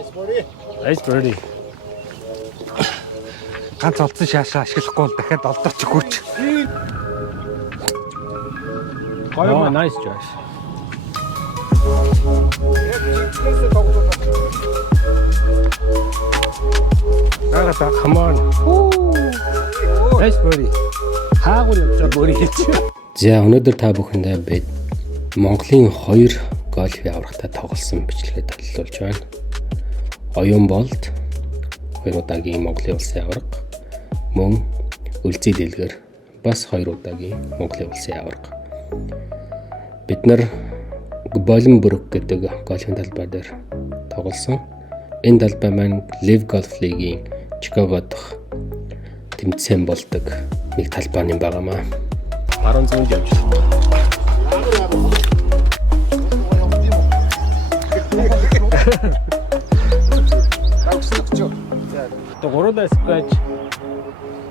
Nice birdie. Ганц олдсон шаашаа ашиглахгүй бол дахиад олдооч өгөөч. Oh, nice Josh. Come on. Nice birdie. Хаагур явж birdie хийчих. За өнөөдөр та бүхэндээ бид Монголын 2 гольф аврагтай тоглосон бичлэгээ танилцуулж байна. Оюун болд 2 удаагийн Монголын улсын авраг, мөн Үлзий дэлгэр бас 2 удаагийн Монголын улсын авраг. Бид нар Боленбрук гэдэг гольфын талбай дээр тоглосон. Энэ талбай маань Live Golf League-ийн Чикаго дахь тэмцээн болдог нэг талбай юм байнамаа. 10 зүүнд явж байна. То 3 сквач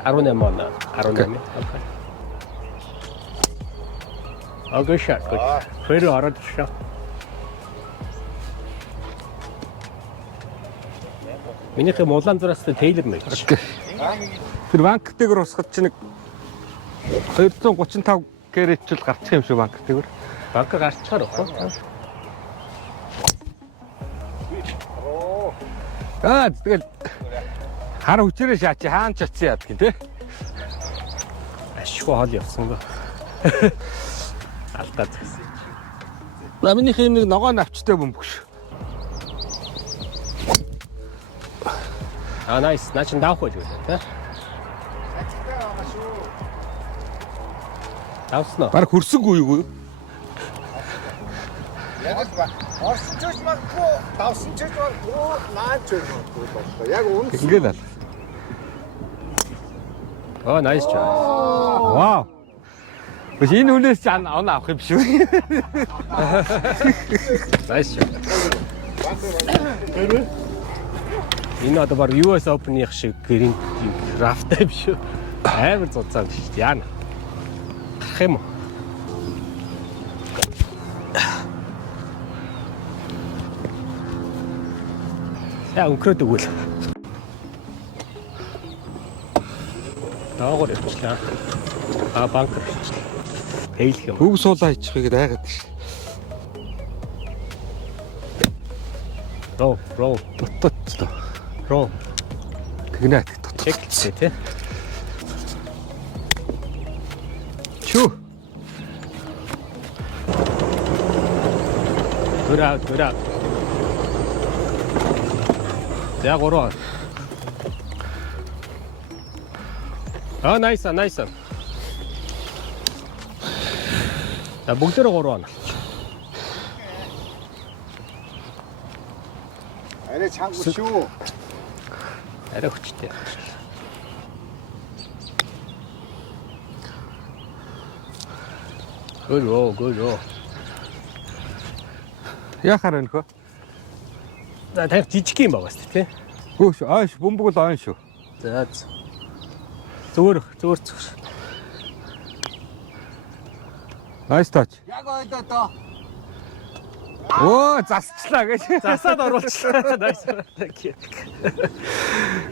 18 мана 18. Окей. Okay shot. Good. Very hard shot. Минийх мулан зураас Тейлор мэж. Тэр банктэйгэр усгад чи нэг 235 кэрэтчл гарчих юм шүү банктэйгэр. Банк гарчаар уу? Тэгэл хар хүчээрээ шаачи хаан ч очсон яадаг юм те. Ашгүй хол явсан ба. Алдаа згсэн. Намынх юм нэг ногоо навчтай бөмбөгш. Nice. Начин даах байж үү те. Давснаа. Бараг хөрсөнгөө юу? Яг л орсон ч магадгүй давсан ч магадгүй наач магадгүй боллоо. Яг үнэ. Ингээд л. Oh, nice shot. Вау. Биш энэ үнээс ч оноо авах юм шүү. Nice shot. Энэ одоо баг US Open-ийн шиг гэрийн рафтай юм шүү. Амар зузаан шүү дээ. Яана. Гарах юм уу? Яа өнгөрөөд өгвөл. Даагуур явчихлаа. Банкер хийчихлээ. Хэйлэх юм. Хөв суулаа хийчихийг айгаад ш. Roll. Дотоо. Roll. Тэгнэ дотоо. Check тий. Чүү. Good out. Яг ороо. Nice. За бүгдээрээ 3 байна. Арай чанга шүү. Арай хүчтэй. Good roll. Яхаар өнөхөө. За тань жижиг юм байгаа шүү дээ, тий. Хөөш ааш бөмбөг л ааш шүү. За. Зүгээр. Nice touch. Яг ойдоо доо. Оо засчлаа гэж. Засаад оруулчлаа. Nice.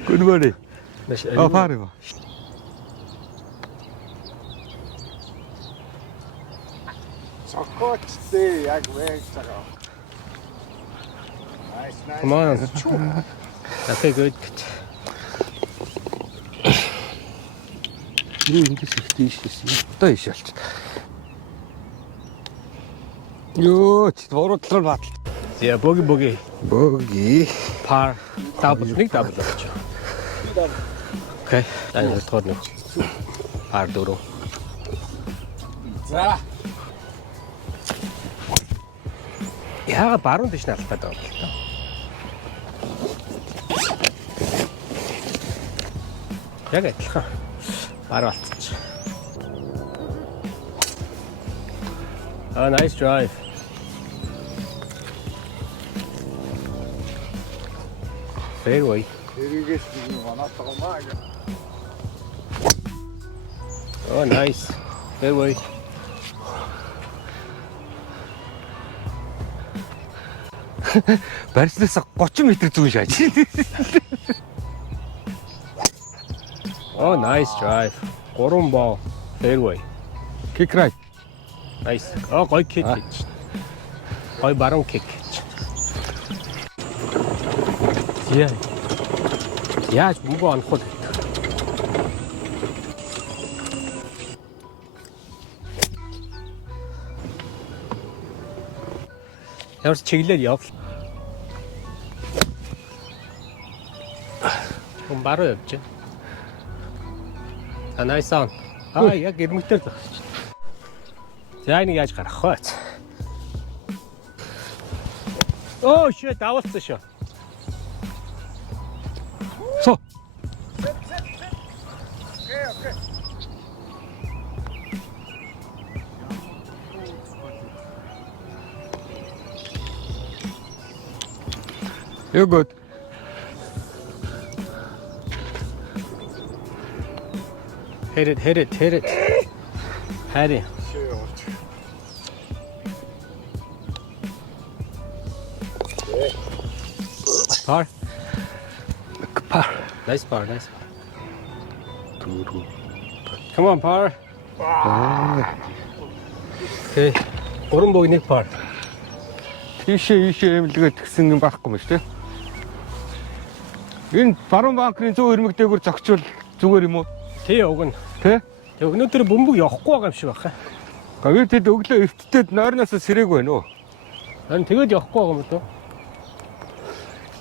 Good morning. Фариво. Сокоцтэй яг вэж цагаа. Nice. Come on. Okay, good. Юу ингэж ихтэй шээсэн. Одоо иш болч. Ёо, ч дуруу талаар батал. За боги. Боги. Par double болж. Okay. Тань хөлтгөр нэг. Par 4. За. Яагаад баруун дэш налтай байгаа юм бэ? Яг адилхан. Баруун алцчих. Nice drive. Fairway. Эргээс нэг манаа тагмаа. Oh, nice. Барьснаас 30 м зүүн шааж. Oh, nice drive. 3 ball fairway. Kick right. Nice. Гой kick гэж. Гой баруун kick гэж. Яа. Яаж мөнгө онох вэ? Ямар ч чиглэлээр яв. Баруун явж байна. Nice on. Яг ирмэгтэр зогсож. За энийг яаж гаргах вэ? Oh shit, давалцсан шүү. So. Okay. You're good. Hit it. Харин. Par. Nice par. Come on, par. Okay. 3 богиныг par. Ийшээ эмлэгээ тгсэн юм байхгүй мэж тий. Энэ баруун банкны 100 өрмөгдөөгөр зогчвол зүгээр юм уу? Тий уг нь. Тий? Тэг өнөөдөр бөмбөг явахгүй байгаа юм шиг байна. Гавь тэд өглөө эвттэд нойрноос сэрэг байна уу? Харин тэгээд явахгүй байгаа юм дөө.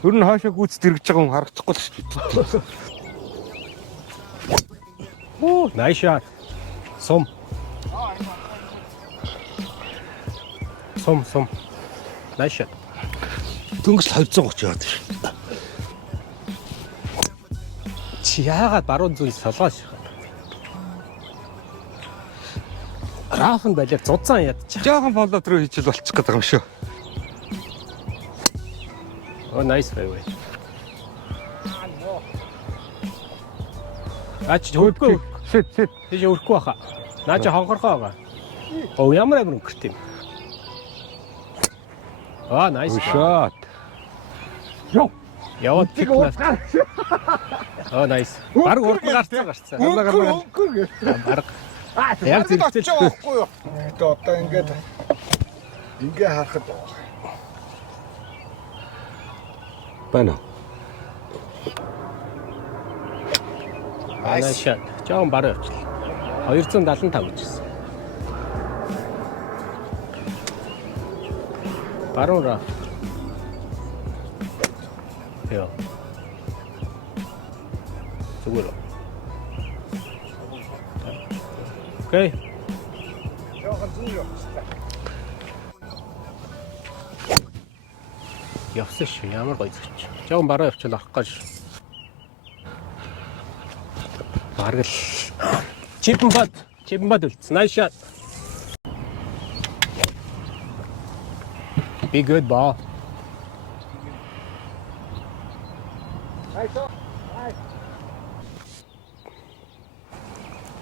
Ер нь хаашаа гүйц дэргэж байгаа хүн харагдахгүй л шүү дээ. Оо, nice shot. Сум. Nice shot. Дөнгөж 230 яваад шүү. Чи яагаад баруун зүүн солгоош. Рафн байлаар зузаан ядчих. Жохон болоод руу хийчихэл болчих гээд байгаа юм шүү. Oh, nice fairway. Ач хөлгүй. Sit. Тийш өрөхгүй баха. Наа чи хонхорхоо байгаа. Оо ямар өнгөрт юм. Ah, nice Shot. Йоо. Яваад кик на. Oh, nice. Бараг урд гарцсан. Өнгөр. Бараг. Яг зэрэгцээ байхгүй юу? Одоо ингээд харахад Байна. Nice shot. Жоон баруун явчихлаа. 275 гэжсэн. Баруун ра. Яа. Зүгээр. Окей. жоохон зүүн явчихлаа. Явсан шүү. Ямар гоё зөгч. Жоон баруун явчихлаа авах гэж. Бараг л чипэн бад үлдсэн. Nice shot. Be good ball.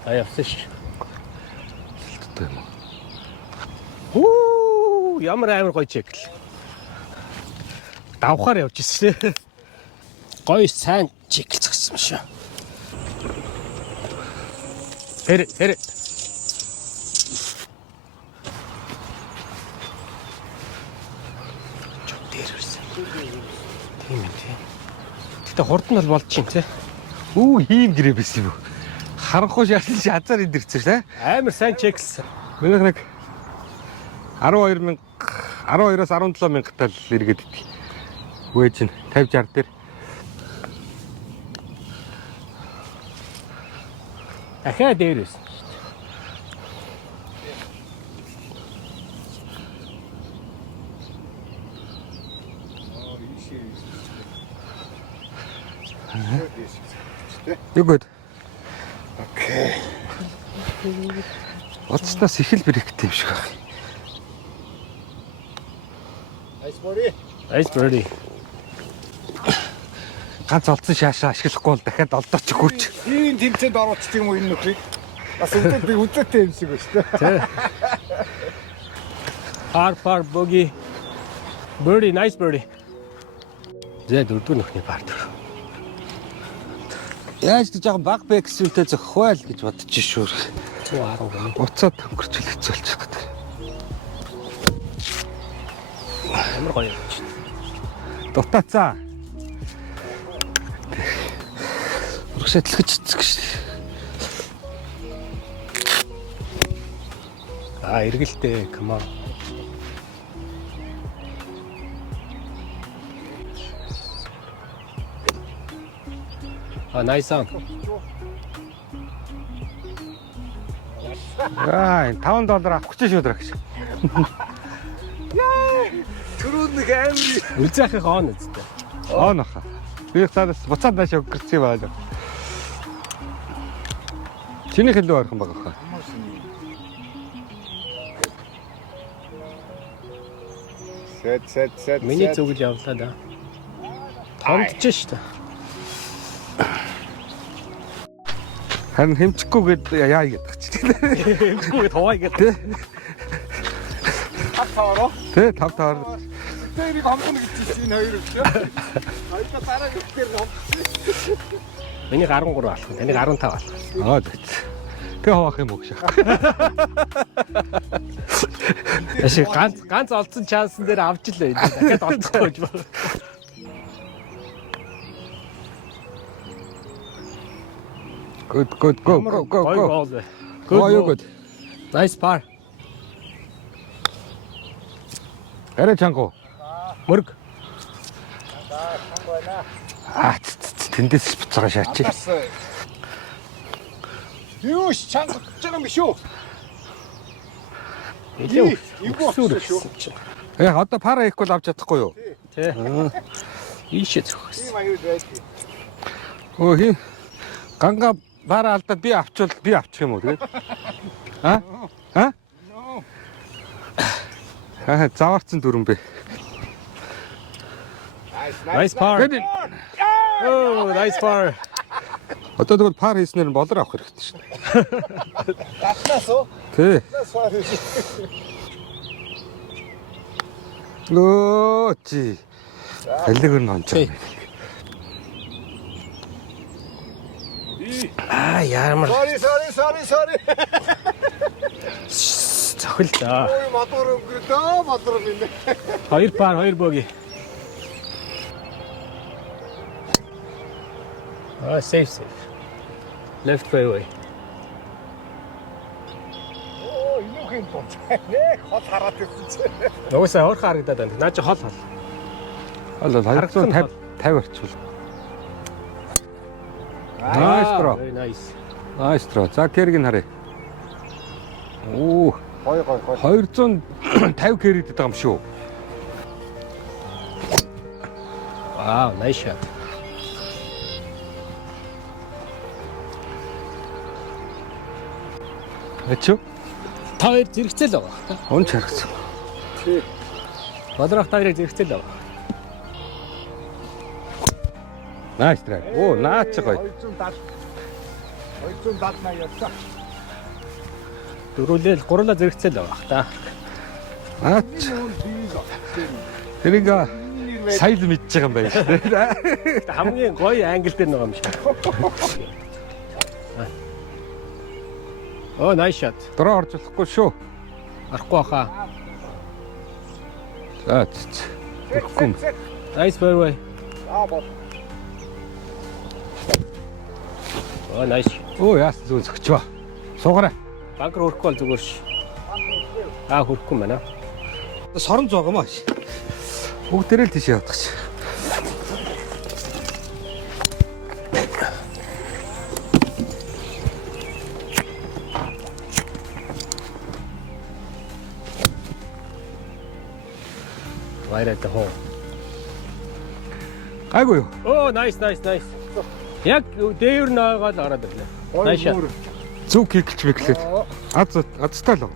Явсан шүү. Хүү, ямар амар гоё чиглэл. Давхаар явж ирсэн. Гоё сайн чиглэл зогссон шүү. Hit it. Чог дээр ирсэн. Тийм ээ. Гэтэ хурд нь бол болж чинь тий. Хийм гэрээ биш юм. Харанхуй шаасан чи хазаар идэрсэн шүү дээ. Амар сайн чиглэлсэн. Минийх нэг 12-аас 17 мянга тал эргээд идэх. Вэж нь 50-60 дээр. Ахаа дээр байсан. You good. Окей. Оцноос их л брэктэй юм шиг байна. Nice birdie. Ганц олдсон шаашаа ашиглахгүй бол дахиад олдооч өгөөч. Ийм тэмцээнд оруулчих юм уу энэ нөхрийг? Бас өдөр би үзээтэй юм шиг байна шүү дээ. Par bogey. Birdie, nice birdie. Зэ дөрөвдүгээр нөхний пар төр. Яаж ч жоохон баг бэ гэсэнтэй зөхвөл гэж бодож шүүр. 110 гэнэ. Уцаад өнгөрч хэцүүлчих гэдэг. Амар гоё юм чи. Дутаацаа. Урагшаатлах чицэг шүү. Эргэлтэй, come on. Nice sound. $5 авах гэж шүү дэрэг. Түрүүн нэг амар Үлзээх их он үстэй. Нохо. Би цаадаас буцаад нааш өгөрцгий байлаа. Чиний хэлөө орхон байгаа хаа. Сэт. Миний зүгэл явлаа да. Томдож штэ. Харин хэмчихгүйгээд яа гэдэг чинь. Хэмчихгүйгээд хаваа гэдэг. хатаароо. Тэ 5-5. Тэрийг хамгана гэж чинь хоёр өчөө. Хоёулаа дараа гэхээр хамгсан. Миний 13 болох. Таны 15 болох. Зэ. Тэ хавах юм уу гэж. Ашиг ганц олдсон шансан дээр авч л байд. Дахиад олдохгүй гэж байна. Good, go. Good. Nice par. Арай чангу. Мөрг. Тэндээс буцаага шаачи. Юу ч чангаж байгаа юм биш үү? Өксүр шүү. Яг одоо пара хийхгүй л авч чадахгүй юу? Тэ. Ийшээ зөхөс. Тийм аюул байдаг. Өө хин ганга пара алдаад би авчвал би авчих юм уу тэгээд? Заваарцсан дүрэн бэ. Nice par. Oh, nice par. Одоо тэгвэл пар хийснээр нь болор авах хэрэгтэй шин. Татнаас уу? Тий. Татнаас Лөө чи. Алигэр нь онцоо. Яамар. Sorry. Зохил да. Ой, мадуур өнгөрдөө, мадуур минь. 2 par, 2 bogey. Safe. Left fairway. Оо, юу юм бол. Нэ, хол хараад ирсэн. Угсаа хор харагдаад байна. Наа чи хол. Алаа 250 орчвол. Nice bro. Very nice. Nice bro. За кэргийг нь харъя. Оо, Гой. 250 кэридэд байгаа юм шүү. Wow, nice shot. Ачаа. Та хоёр зэрэгцэл байгаа. Унч харагцсан. Тий. Бодрох та хоёрыг зэрэгцэл байгаа. Nice try. Оо, наач гоё. 270 явсан. Дөрүүлэл гурлаа зэрэгцэл байгаа та. Наач. Тэрийг сайн л мэдж байгаа юм байна шүү дээ. Хамгийн гоё англ дээр байгаа юм шиг. Oh, nice shot. Дөрөв орж болохгүй шүү. Арахгүй хаа. За. Nice fairway. Бол. Oh, nice. Оо, яас зүг зөгчөө. Суугараа. Банкер хөрөхгүй бол зүгээр ш. Хөрөхгүй байна. Сорон зоог юм аа. Бүгдээрээ л тийш явдаг чи. Right at the hole. Гайгүй юу? Oh, nice. Яг дээр нь ойгоод ороод ирлээ. Nice shot. Зүг хийлч мэглээд. Азтай л.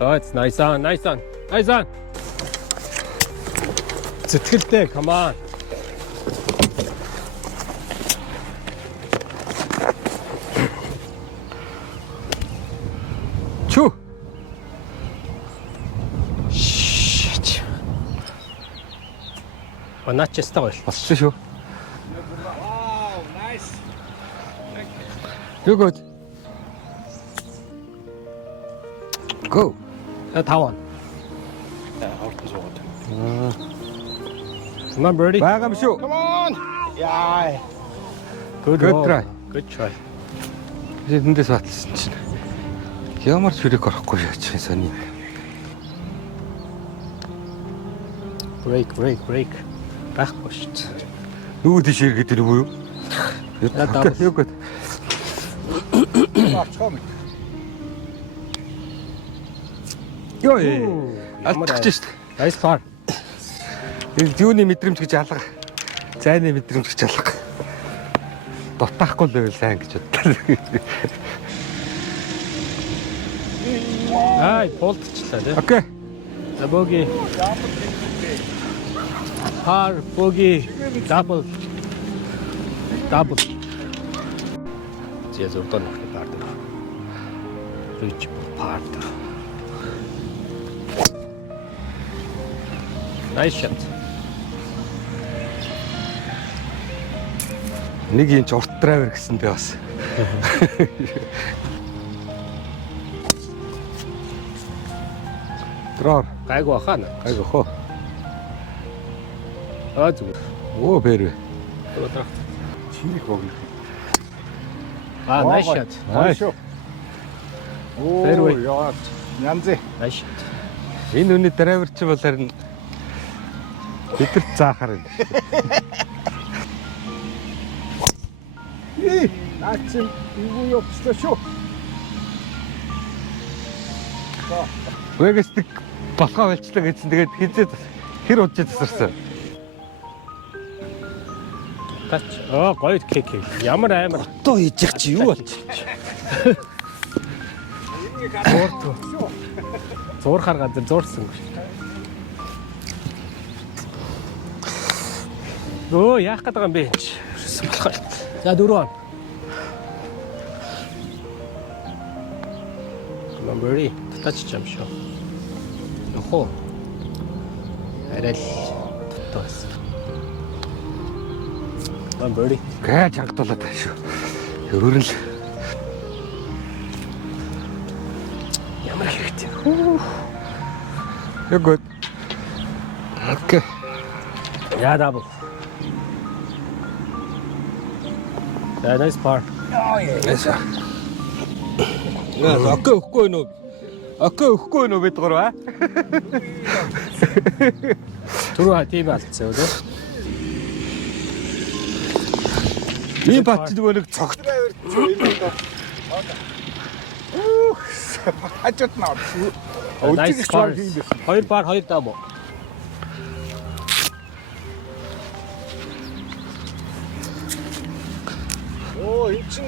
Oh, it's nice on. Зэтгэлтэй, come on. Наач ястаа гоё. Болсон шүү. Wow, nice. You good? Go. Таван. Хортон суугаад. Come on, birdie. Байгаа юм шүү. Come on. Yeah. Good Good try. Good try. Эндээс батлсан чинь. Ямар ч хүрээк орохгүй яачих сони. Break. Байхгүй шүү дээ. Нүгд тийш иргэд ирв үү? Надад You good? Авчихаа мэт. Йоо. Алдчихж шүү. Nice par. Юуны мэдрэмж гэж алга. Зайны мэдрэмж гэж алга. Дутаахгүй л байвал сайн гэж бодлоо. Ай, болтчлаа тий. Окей. Bogey. Par, bogey, double. Зэ зурдан нөхөд пард. Reach пард. Nice shot. Нэг юм ч урт драйвер гэсэн би бас. Дрор, Гайгүй хаа. айгу хоо. Зүгээр. Оо бэрвэ. Чирик богно. Nice shot. Nice. Fairway. Яа. Янзэ. Nice shot. Энэ үний драйвер чи бол харин бидэрт заахаар юм. Наачин юу явуулсан шүү. Вэгстик болохоо болчлаа гэсэн. Тэгээд хизээд хэр удаж тасарсан. Тач. Гоё кек. Ямар амар. Одоо хийж ах чи юу болчих. Зуурхаар газар зуурсан. Яах гээд байгаа юм бэ? За 4. Number 3. Тач юм шүү. Нохо. Арай л тоос. Number 3. Гээ чангатуулаад байна шүү. Өөрөн л Ямар хэрэгтэй. You good? Okay. Yeah, double. Yeah, nice par. Nice. Яа, өгөхгүй нөө. Өгөхгүй нөө бид гурав. Түрүү тийм алдсан үү? Би бат зүгээр нэг цогт. Хажууд наа. Nice par. 2 par 2 double. Энэ чин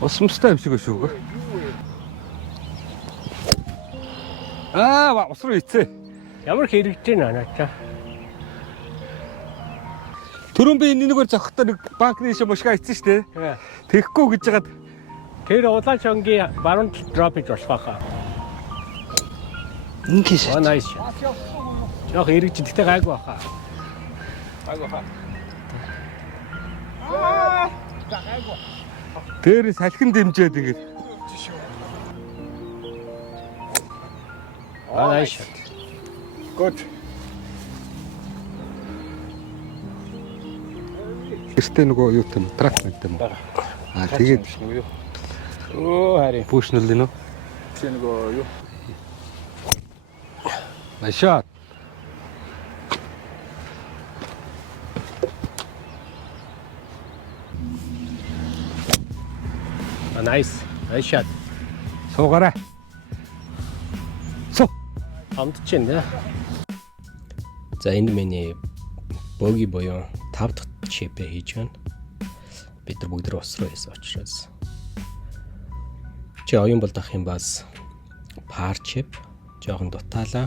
Усмстай юм шиг шүү. Ус руу ицээ. Ямар хэрэгтэй наачаа. Түрүүн би энэгээр зохихдоо нэг банкны шим мушгаа ицсэн шүү дээ. Тэхгүй гэж яагаад Тэр улаан чонгийн баруун дроп хийж болох байхаа. Ингээш. Nice. Жог эргэж тэгтээ гайгүй байхаа. Тэр салхин дэмжээд ингэж. Nice. good. Гэртээ нөгөө юу юм трак мэдэн. Тэгээд Харин. пушнул дийнө. Чи нөгөө юу? Nice shot. Nice. Nice shot. Суугаарай. Суу. Амтчин нэ. За энд миний боги боёо 5 дахь чипээ хийж байна. Бид нар бүгд ус руу яасан учраас. Чи оюун бол дах юм бас пар чип жоохон дутаалаа.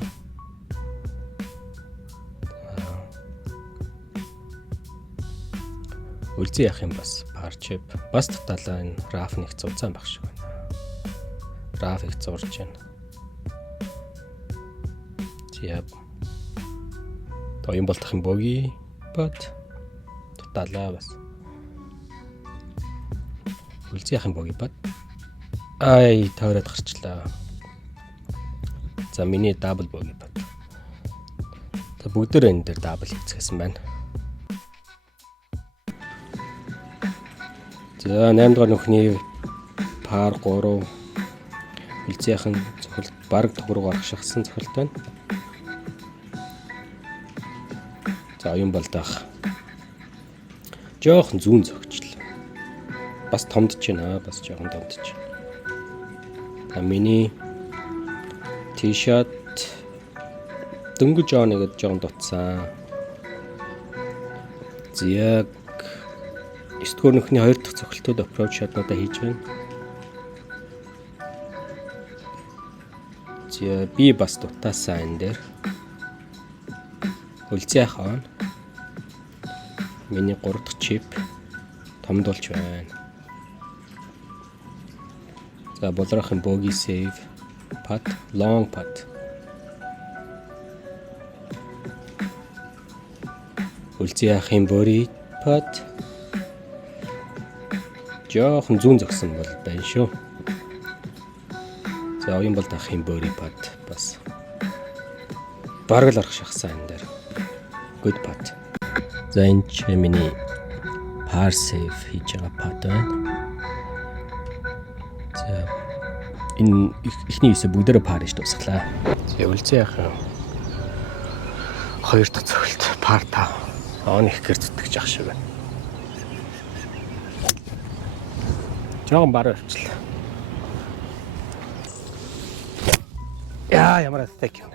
Үлзий явах юм бас пар чип. Бас дутаалаа энэ раф нэг зузаан баг шиг байна. Раф их зурж байна. Чи яа Оюун болтохын боги бат дутаалаа бас. Үлзийхын боги бат. Ай тойроод гарчлаа. За миний дабл боги бат. За бүгдээр энэ дээр дабл хийцгээсэн байна. За 8 дугаар нүхний пар 3 үлзийхын цохилт баг тугруу гарах шахсан цохилт байна. За оюун болдох. Жохон зүүн зогчлоо. Бас томдож байна. Бас жоохон томдож байна. Миний тишот дөнгөж жооныгэд жоохон дутсан. Яг 9 дугаар нүхний 2 дахь цохилтууд approach shot-нуудаа хийж байна. Би бас дутаасаа энэ дээр. Үлзийхаа миний 3 дахь чип томдуулж байна. За болрохын боги сейв пат long пат. Үлзийхын бори пат. Жохон зүүн зогсон бол байна шүү. За оюун болтохын бори пат бас бараг л арах шахсан энэ дээр. Good пат. За энэ ч миний par save хийж байгаа пат байна. За энэ ихний юусаа бүгдээрээ par хийж дуусглаа. За үлзийхаа 2 дахь цохилт par 5. Он их гэр зүтгэж ах шиг байна. Жогон бараа авчлаа. Яа ямар стек юм.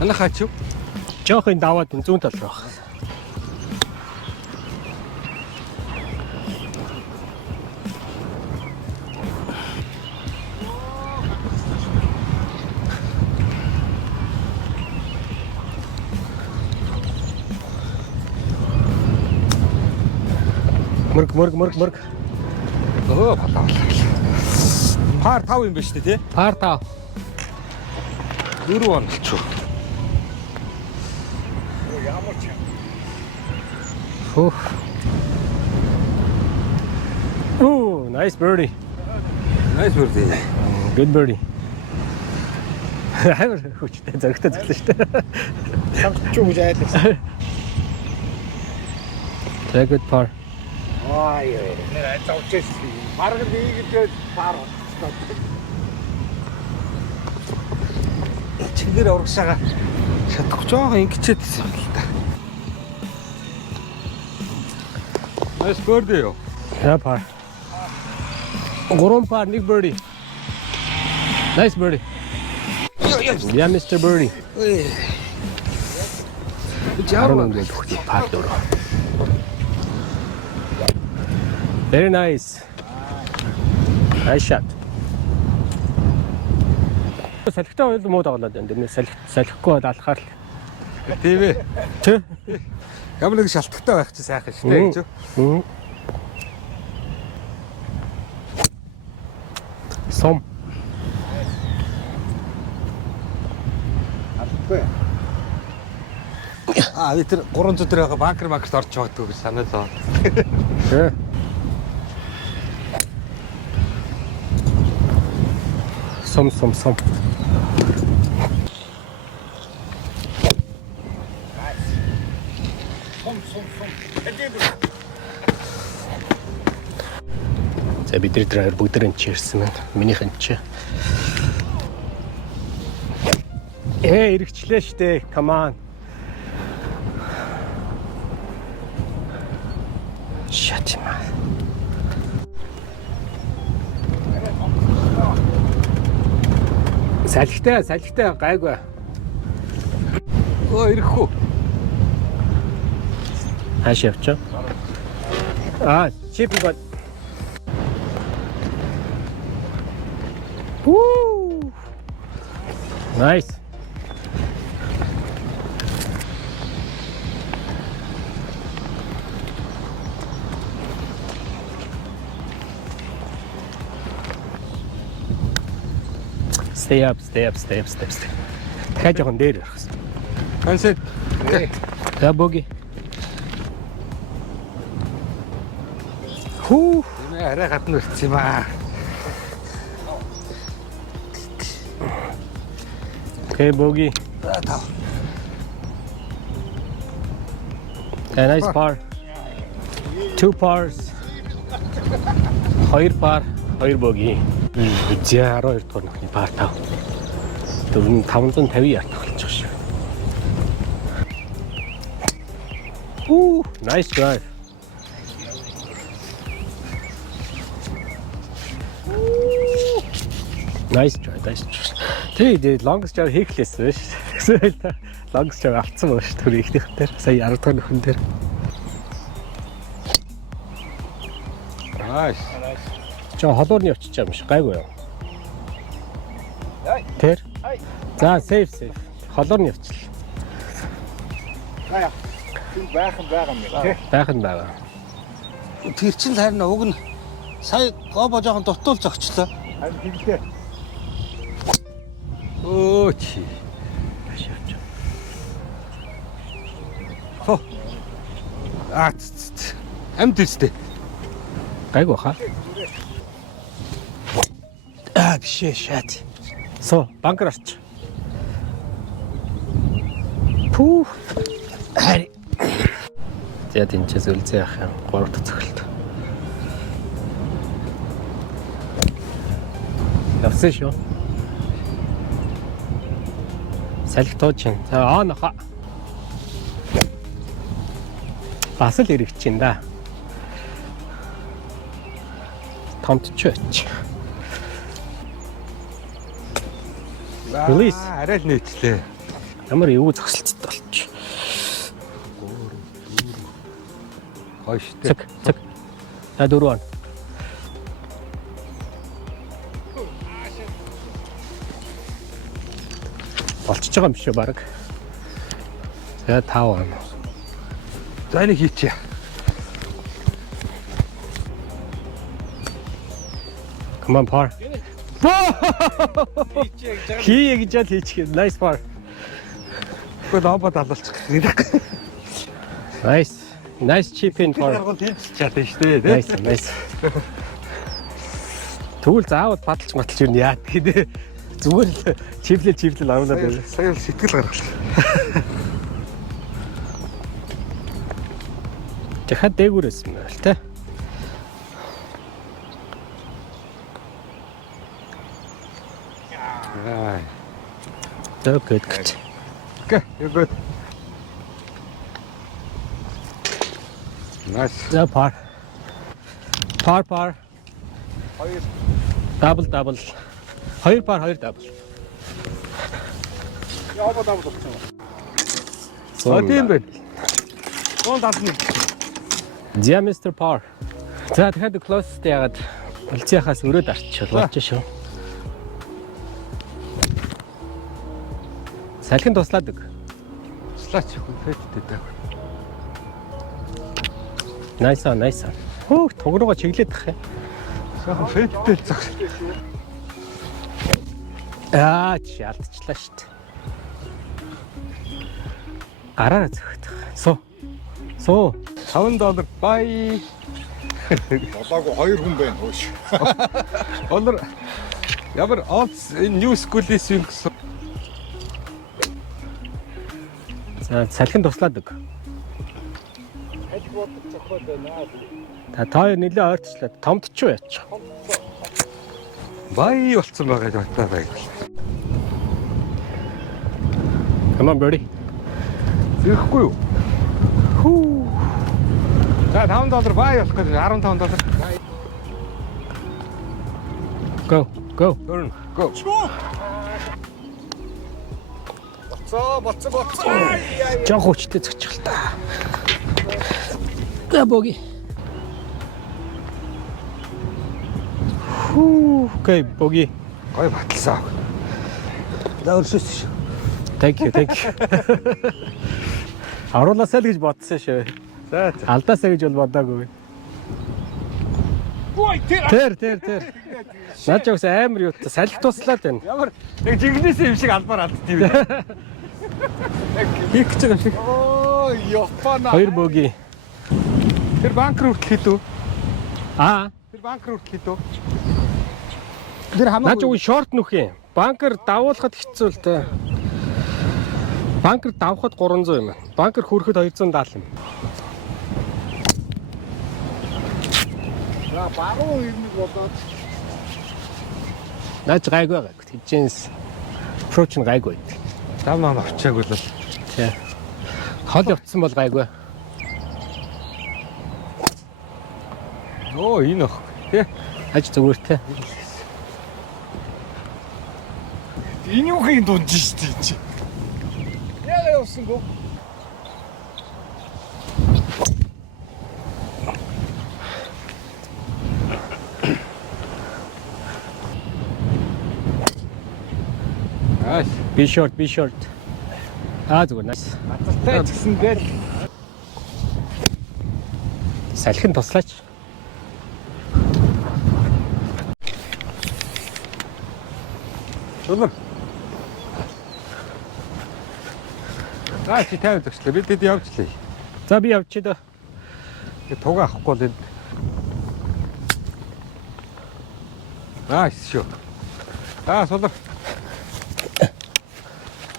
Анахаач юу? Жохын даваад зүүн тал руу баг. Мөрг. Өө болоо. Пар 5 юм ба штэ тий? Пар 5. 4 онолч. Ямар ч юм. Фух. Oh, nice birdie. Nice birdie. Good birdie. Хавар хүчтэй зөрөгтэй зөглөө шүү дээ. Самч гэж айлсан. Very good par. Ай яа. Нэр зовчээс. Маргал ийгээд пар. Чинээр урагшаага шатахгүй жоохон ингэчээд байсан юм л да. Nice birdie юу? Yeah, par. 3 par, 1 birdie. Nice birdie. Yeah, Mr. Birdie. Жаргал ингээд бүхий par дөрөв. Very nice. Nice shot. Салхитай ойл муу дагалаад байна. Дэрнээ салхихгүй алхаар л. Тийм ээ. Тэ. Ямар нэг шалтгатай байх чи сайхан шүү дээ гэж юу? Сом. Би тэр 300 дээр байгаа банкер маркет орж байгаагүй гэж санаалаа. Тэ. Сом. За бид тэр бүгдээр энэ чирсэн байна. Минийх энэ чи. Эргэчлээ штэ. Come on. Shut him up. Салхитай гайгүй. Ирэхгүй. Хааш явчих. Чип гот. Woo! Nice. Stay up. Дахиад жоохон дээр ярих хэрэгтэй. Консет. За боги. Хүү. Арай гадна өртсөн юм аа. Окей, боги. За тав. Nice par. 2 pars. 2 par, 2 боги. За 12 дугаар нөхний пар 5. 550 ярд болж шүү. Nice drive. Nice drive. Тэгээд longest drive хийх лээсэн шүү. Эсвэл longest drive авцсан байна шүү. Тэр ихнийх дээр сая 10 дахь нөхөн дээр. Nice. Жоо холуурны очиж байгаа юм шиг гайгүй юу? Тэр. За safe. Холуурны очлаа. Аа. Тийм байгаа юм тий. Байх нь байгаа. Тэр чинь харин уг нь сая гоо жоохон дутуулж өгчлөө. Харин хэлээ. Өө чи. Хоо. Амт үстэй. Гайгүй хаа. Бишээ шат. Со, банкер орч. Пүү. Хари. За тэнцээс үлзээ явах юм. 3 дахь цогцолт. Явсан шүү. Салхи туучин. За ноха. Бас л ирэх чинь да. Томтчооч. Release. Арай л нээчлээ. Ямар юу зогсолттой болчих. Хойштой. Цэг. За дөрөв. Болчихж байгаа юм биш үү баг. За 5 он. За энийг хийчихье. Come on par. Хий гэж л хийчих. Nice par. Гэхдээ лобо далуулчих гэдэг. Nice chip in par. Гаргуул тэмцчихдээ шүү дээ. Nice. Тэгвэл заавал баталж маталж юу яа гэдэг. Зүгээр л чиплэл аваад байл. Сая л сэтгэл гаргалаа. Дахиад дээгүүрээс юм байна л те. So good. Okay, you're good. Nice. So par. Par. Хоёр. Double. 2 par 2 double. Яа давд болсон. So тийм байна. 171. Yeah, Mr. Par. За дахиад close яагаад үлцийнхаас өрөөд арчих болж шүү. Салхин туслаад өг. Слаач фэттэй даа. Nice. Хөөх тугрууга чиглээд тах юм. Сайхан фэттэй зогс. Чи алдчихлаа шүү дээ. Гараараа зөхөх. Суу. $5 бай. Болоогүй хоёр хүн байна хөөш. Олор ямар odds энэ new school-ээс юм гэсэн. За салхин туслаад өг. Хажиг бодох цохол байна. Та хоёр нэлээ ойртчлаа. Томдчихгүй яач. Бай болцсон байгаа л батаа байг. Come on birdie. Зэрэхгүй юу? Хүү. За $5 бай болох гэж $15. Go. Turn. Go. Болцоо. Жог хүчтэй зөкчих л та. За боги. Окей, боги. Гой баталсан. За өршөөс шүү. Thank you. Аруулаасаа л гэж бодсон шүү. За. Алдаасаа гэж бол бодоогүй. Ой тэр. Тэр. Наад ч үгүй амар юу та салхи туслаад байна. Ямар яг жигнэсээ юм шиг албаар алдтыг. Хийх гэж байгаа юм шиг. Оо Япона. 2 бөгийн. Тэр банкр хүртэл хийдүү. Аа. Тэр банкр хүртэл хийдүү. Тэр Наад ч хамаагүй. үгүй шорт нүх юм. Банкер давуулахад хэцүү л дээ. Банкер давхад 300 юм. Банкер хүрэхэд 270 юм. Баруун ирнэг болоод. Наад ч гайгүй байгаа. Тэжээс approach нь гайгүй. Дам нам авчаагүй л. Тий. Хол явцсан бол гайгүй. Оо энэ ах. Тий. Аж зүгээр те. Энэ юу хин дунж штий чи. Яа явсан гоо. Be short. Аа зүгээр nice. Атартай ч гэсэн гээл. Салхин туслаач. Өнөр. Чи тавь зогчлаа. Би тэд явжлаа. За би явчих дөө. Туга авахгүй л энэ. Шүү. Сулар.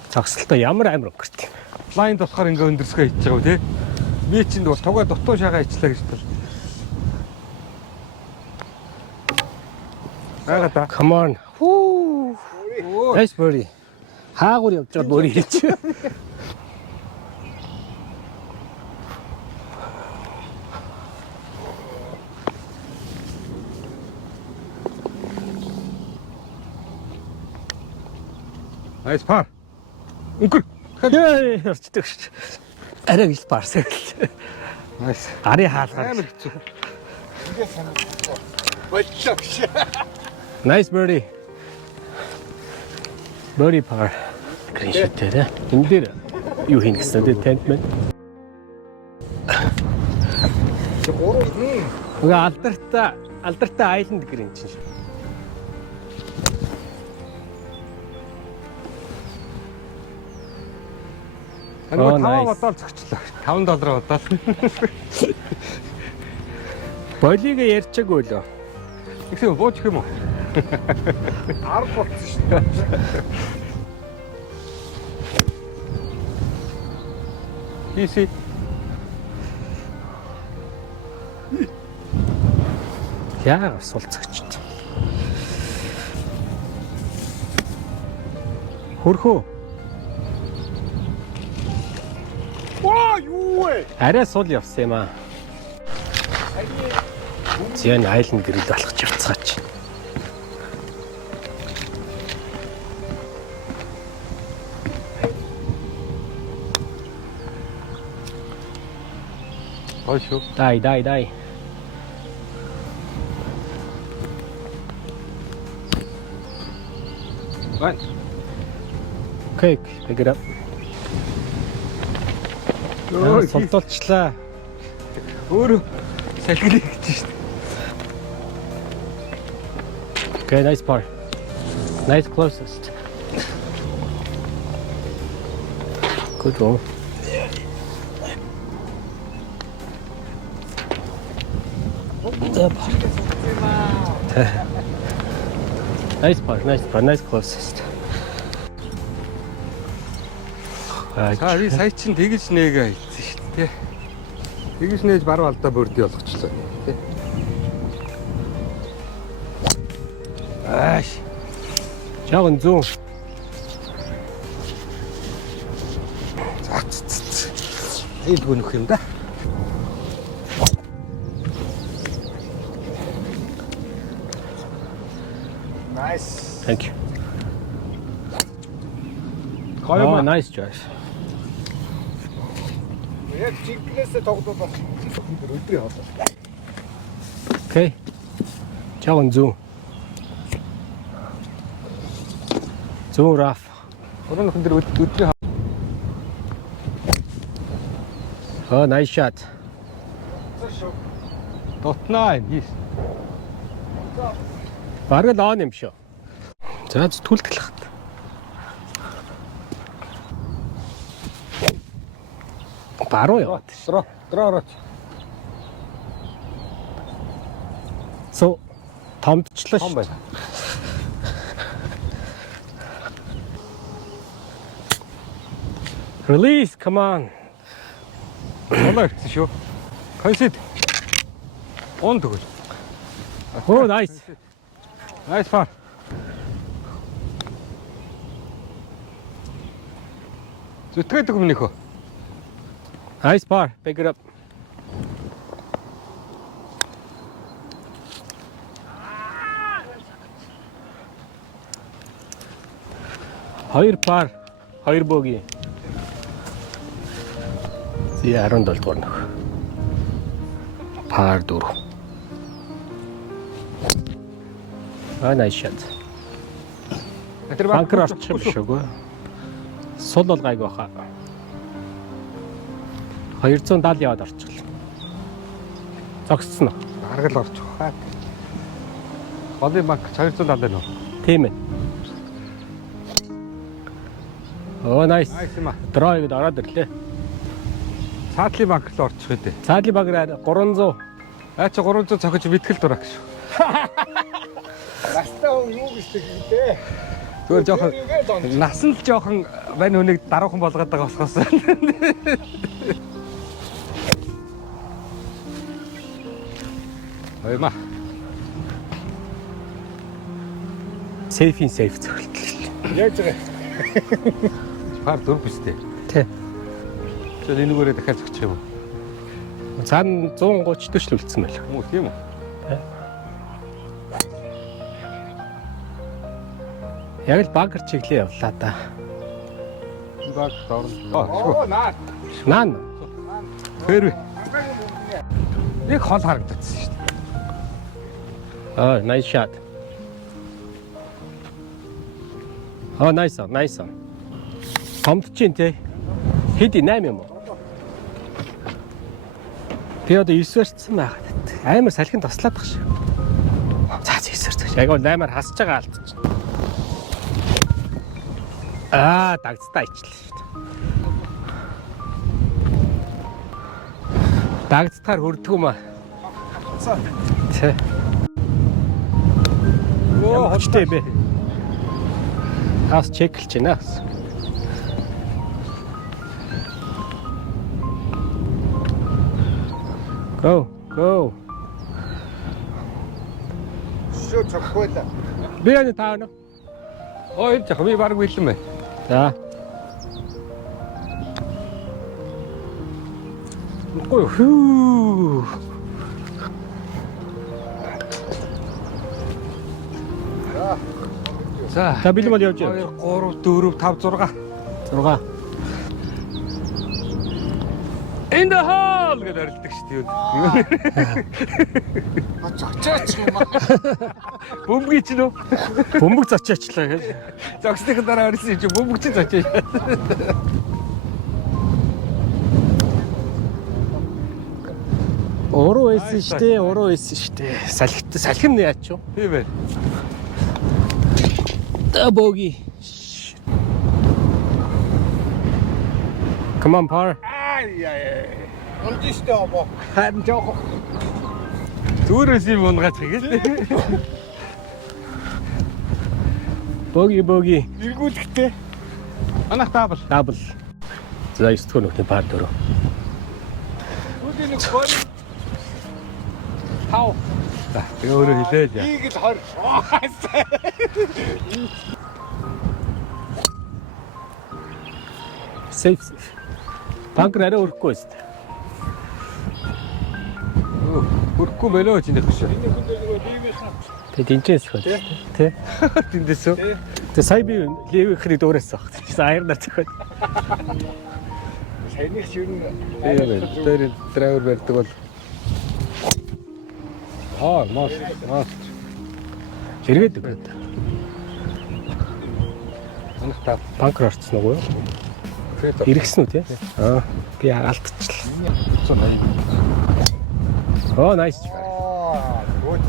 Цогцолтой ямар амар өнгөрт юм. Лайнд болохоор ингээ өндөрсгөө хийж байгаа үү те. Би чинь бол тугаа дутуу шагаа ичлаа гэж бэл. Агата. Come on. Woo. Nice birdie. Хаагур явж байгаа бөөрий хийж. Nice par. Өнгөр. Яа, орчдөг ш. Арай гэж парсаа. Nice. Гарын хаалгаар. Амар хэцүү. Боллоо ш. Nice birdie. Birdie par. Грин шотээр. Энэ дээр юу хийнэ гэсэн дээ танд мэн. Чи гурав. Уга алдартай айланд грин чинь. Нөгөө nice. 5 бодоод зөгчлөө. $5 бодоод. Болиг ярьчаагүй лөө. Ихсэн буучих юм уу? 10 болсон шүү дээ. Хийсэ. Яагаад сулцагч. Хөрхөө. Ваа юу вэ? Арай сул явсан юм аа. Зэн айланд гэрэл болгож явцгаач. Хойшоо. Дай. Right. Okay, pick it up. Сулдуулчлаа. Өөр салхилээ гэж шүү дээ. Okay, nice par. Nice closest. Good roll. Nice par, nice closest. За би сая чинь тэгж нээгээ хэлсэн шүү дээ. Тэгж нээж баруун алдаа бүрдий болгочлоо тий. Ааш. Жаахан зүүн. Эйдгүй нөх юм да. Nice. Thank you. Гоё Nice Josh. Яг жинкнээсээ тоглоод бас өдрийн хоол. Okay. Жаахан зүүн. Зүүн rough. Өрөөнх нь дэр өдрийн Oh, nice shot. дотноо юм хийс. Бараг л он юм шүү. За зүтгүүлдэг л хат. Баруу яваад. Дроо. So томдчлаа Том шүү. байна. Release, come on. Олоо ирсэн шүү. Консид. Он тэгвэл. Oh, nice. Nice far. Зүтгээд өгмөнийхөө. Nice par. Pick it up. Хоёр par, хоёр bogey. Зэ 17 дугаар нөх. Par 4. Nice shot. Тэр Банкер орчих юм шиг үү? Сул бол гайг баха. 270 яваад орчихлоо. Зогссон уу? Аргал орчих хаа. Голын банк 270 байна уу? Тийм ээ. Oh, nice. Nice юм аа. Дройгд ороод ирлээ. Цаатлын банк руу орчих үү? Цаадли баграа 300. Чи 300 цохиж битгэл дураа гэж. Настай хүн юу гэж тэгдэ? Зүгээр жоохон насан л жоохон бань хүнийг даруухан болгоод байгаа болохоос. Ойма. Safe зөвлөлт. Яаж байгаа? Пар дөр бистэй. Тий. Тэгэл энүүгээрээ дахиад зогчих юм уу? Цаана 130 төшл үлдсэн байл. Муу тийм үү? Яг л багэр чиглээ явлаа да. Баг дорно. Наа. Наан. Хэрвээ. Нэг хол харагдчихсан шүү дээ. Oh, nice shot. Oh, nice one. Томдчихин тий. Хэд 8 юм уу? Би одоо 9-ээрчсэн байгаад. Амар салхин тослаад баг шүү. За 9-ээр. Яг бол 8-аар хасж байгаа алдчих. Дагцтай ичлээ шүү дээ. Дагцтаар хөрдөг юм аа. Тэ. Оо, хочтой бэ. Хас чеклж байна. Go. Шөө цогхойлаа. Би яа таана. Ой, яг би баг бэлэн бай. За. Ой, хүү. За бэлэн бол явж байна. 2 3 4 5 6. 6. In the hole гэж орилдог шүү дээ. Зочооч юм аа. Бөмбөг чинь үү? Бөмбөг зочоочлаа гэж. Зогсныхын дараа орилсон чинь бөмбөг чинь зочооч. Уруу байсан штэ. Салхим нь яач юу? Тийм ээ. Богey. Come on, par. Онжиштэй обоо. Харин жоох. Зүрээс юм унгач гэж. Bogey. Эргүүлэхтэй. Анах таабал. Double. За 9 дэх нүхний par 4. Үгүй нэг гол. Тав. За, тэгээ өөрөө хилээл яа. Ийгэл 20. Safe. Банкер арай өрөхгүй байсан. Хүрхгүй мөлөө чинь их шүү. Тэ динчээс хөө. Тэ. Тэндээс үү? Тэ сая би лев ихний дуурайсан баг. Чи аяр нар цохоод. Саяных ширэн. Тийм ээ. Тэр драйвер барьдаг бол. Мас. Эргээд өгөөд. Анах таа. Банкер орцсон уу юу? Иргсэн үү тий? Би алдчихлаа. 180. Oh, nice. Гүт.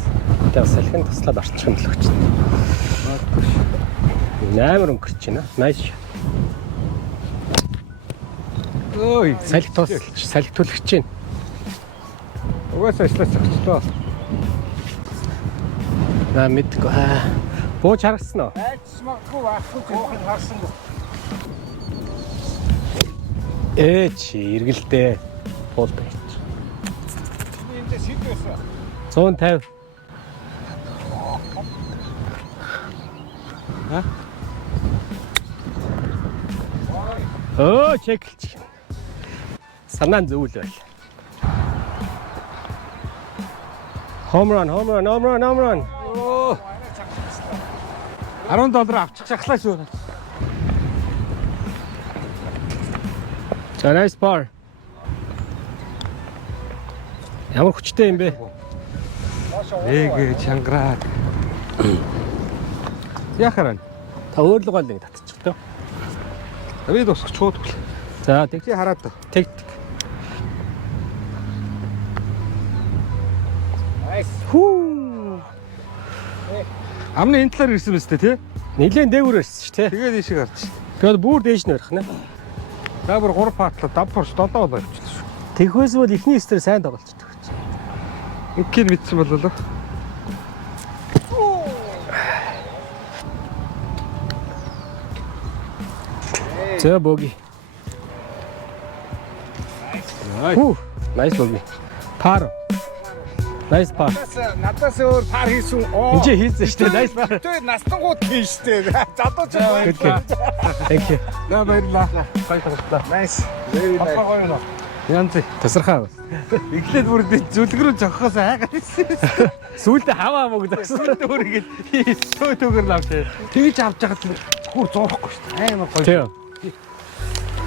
Тэгээ салхин туслаад орчих юм л өгч. Амар өнгөрч байна. Nice. Ой, Салхи төлөгч чинь. угаасаа ажиллаж зогчлоо. На мэдгүй. Бууж харагдсан уу? Айдс магадгүй байхгүй жоохон харсангүй. Чи эргэлдээ. Пол байж. Энд сэдвэсэн. 150. Чеклч. Санаан зөвл байл. Home run. 10 доллар авчих шахлаа шүү. За nice par. Ямар хүчтэй юм бэ? Эгэ чангараа. Яхараа. Та өөрлөгөө л ингэ татчих тоо. Би тусах чуудгүй. За тэг Чи хараад. тэг. Хүү. Амны энэ талаар ирсэн мэт тий. Нилээн дээгүүр ирсэн шүү дээ. Тэгээд ийшээ гарч. Тэгээд бүр дээш нь барих нэ. За бүр 3 партлаа 5 порш 7 бол авчихлаа шүү. Тэгхээс бол ихний стер сайн тоглолцдог. Инкийг мэдсэн болоо. За боги. Хүү. Nice боги. Par. Nice par. Надаас өөр пар хийсэн. Энд чи хийсэн шүү дээ. Nice par. Тэр настангууд хийн штэ. Залууч Good. Thank you. За баярлаа. Гоё тоглолоо. Nice. Very nice. Янз. Тасархаа. Эхлээд бүр зүлгэрүү зогхоос айгаад ирсэн. Сүүлдээ хаваа мөг загсан. Өөр ингэж төгөр лавч. Тэгж авч яхад хүр зурхгүй шүү дээ. Амар гоё. Тийм.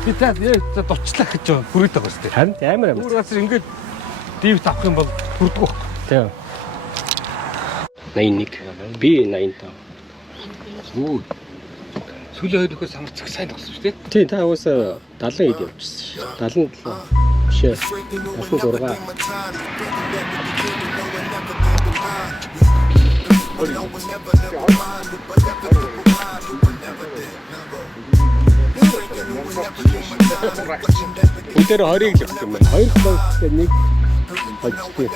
Би за дучлаа гэж бүрээд байгаа шүү дээ. Харин амар амар. Бүр бас ингэж дивт авах юм бол хүрдэггүй. Тийм. 81. Би 85. Үу. Сүүлийн 2 нөхөс самарцах сайн тоглосон шүү дээ. Тий, та уусаа 70 хэд явчихсан шүү. 77. Биш ээ. 76. Үдээр 20-ыг л өгөх юм байна. 2 хоног нэг хожтой.